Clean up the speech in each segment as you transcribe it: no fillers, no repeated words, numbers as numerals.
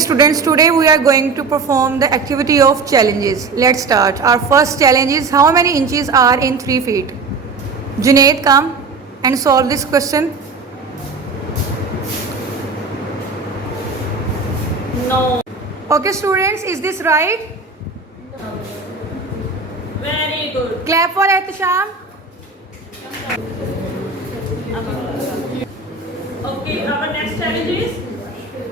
Students, today we are going to perform the activity of challenges. Let's start. Our first challenge is how many inches are in 3 feet? Junaid, come and solve this question. No. Okay, students, is this right? Very good. Clap for Ehtisham. Okay, our next challenge is,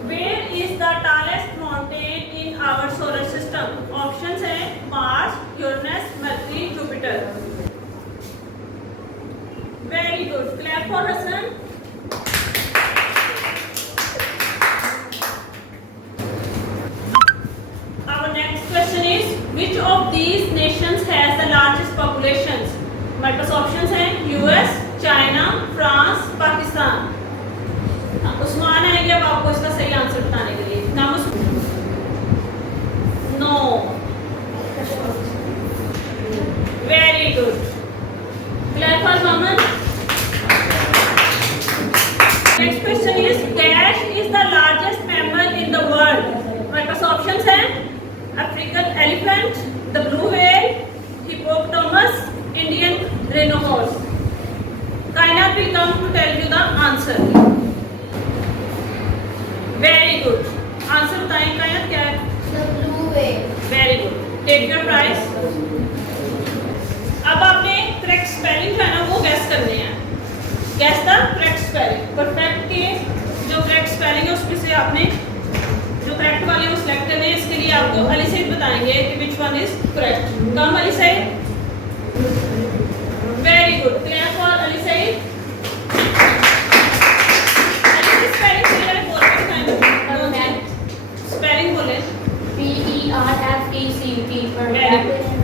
where is the tallest mountain in our solar system? Options are Mars, Uranus, Mercury, Jupiter. Very good. Clap for Hassan. Our next question is, which of these nations has the largest populations? हमारे पास options हैं US, China, France, Pakistan. Usman आएंगे अब आपको इसका सही answer बताने के लिए. नाम No. Very good. Clap for Maman. Next question is, dash is the largest mammal in the world. हमारे पास options हैं African elephant, the blue whale, hippopotamus, Indian rhinoceros. Kainat will come to tell you the answer. Very good. Answer बताएं कायनात क्या है? The blue whale. Very good. Take your prize. अब आपने correct spelling जो है ना वो guess करने हैं. Guess the correct spelling. Perfect के जो correct spelling है उसमें से आपने जो correct वाले वो select करने हैं. इसके लिए आपको अली सईद बताएंगे कि which one is correct. Come Ali Saeed. Very good. Clap for Ali Saeed. Spelling बोले. Perfect. Very good.